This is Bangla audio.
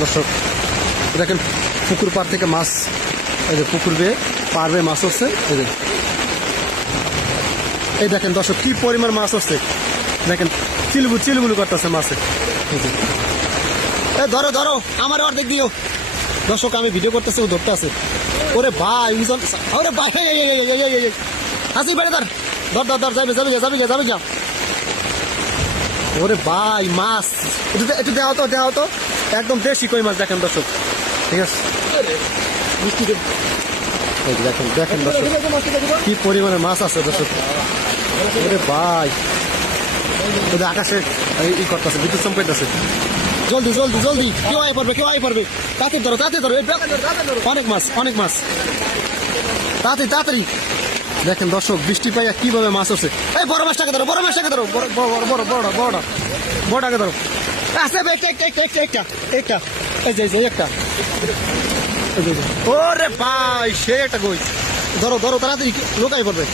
দর্শক দেখেন পুকুর পাড় থেকে মাছ, এই যে পুকুর বেয়ে পার বেয়ে মাছ হচ্ছে। এই দেখেন দর্শক কি পরিমাণ মাছ হচ্ছে, দেখেন চিলবুলু করতেছে মাছে। ধরো ধরো আমার অর্ধেক দিও। দর্শক আমি ভিডিও করতেছি, ও ধরতে আছে। ওরে ভাই ওরে ভাই হাসি বেড়ে ধর ধর ধর ধর যাবে যা। ওরে ভাই মাছ একটু দেওয়া তো একদম দেশি কই মাছ দেখেন দর্শক, ঠিক আছে। দেখেন দর্শক কি পরিমাণে মাছ আছে দর্শক। ওরে ভাই ওদের আকাশে ই করতেছে, বিদ্যুৎ চমকাইতেছে। জলদি কেউ আয় পারবে তাতে ধরো অনেক মাছ তাড়াতাড়ি। দেখেন দর্শক বৃষ্টি পাইয়া কিভাবে মাছ হচ্ছে। এই বড় মাছটাকে ধরো বড়টাকে ধরো। আছে একটা এই যে একটা। ওরে ভাই সে একটা কই, ধরো তাড়াতাড়ি লোকাই পড়বে।